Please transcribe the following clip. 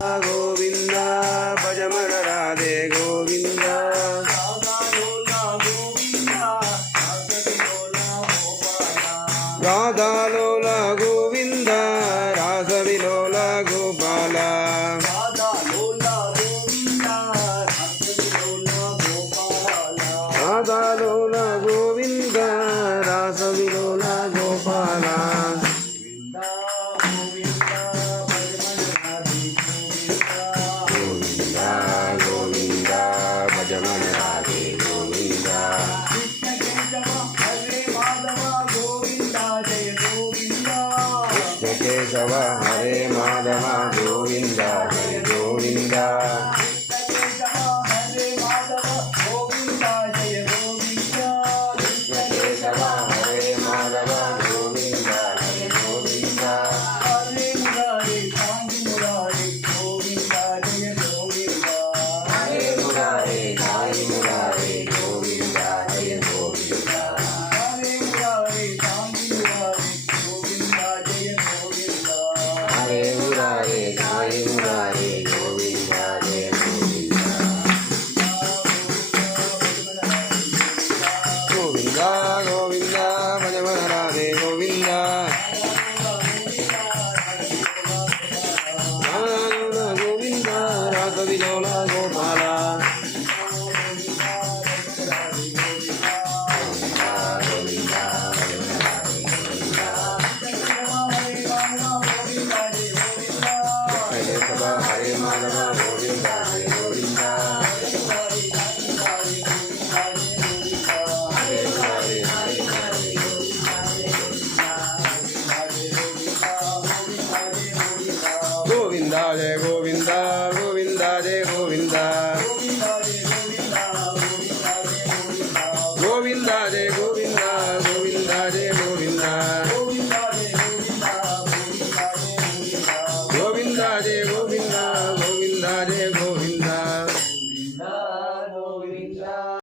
गोविंद भजमन राधे गोविंद राधा लोला गोविंद रासविलोला गोपाला राधा लोला गोविंद रासविलोला गोपाला गोविंद भजमन राधे गोविंद कृष्ण केशव हरे माधव गोविंद जय गोविंद कृष्ण केशव हरे माधव गोविंद जय गोविंद हरे मुरारी साई मुरारी गोविंद जय गोविंद हरे मुरारी साई मुरारी गोविंद जय गोविंद हरे मुरारी साई मुरारी गोविंद जय गोविंद हरे मुरारी साई मुरारी गोविंद जय गोविंद गोविंद गोविंद भजमन राधे गोविंद गोविंद रासविलोला गोपाला हरे माधव गोविंद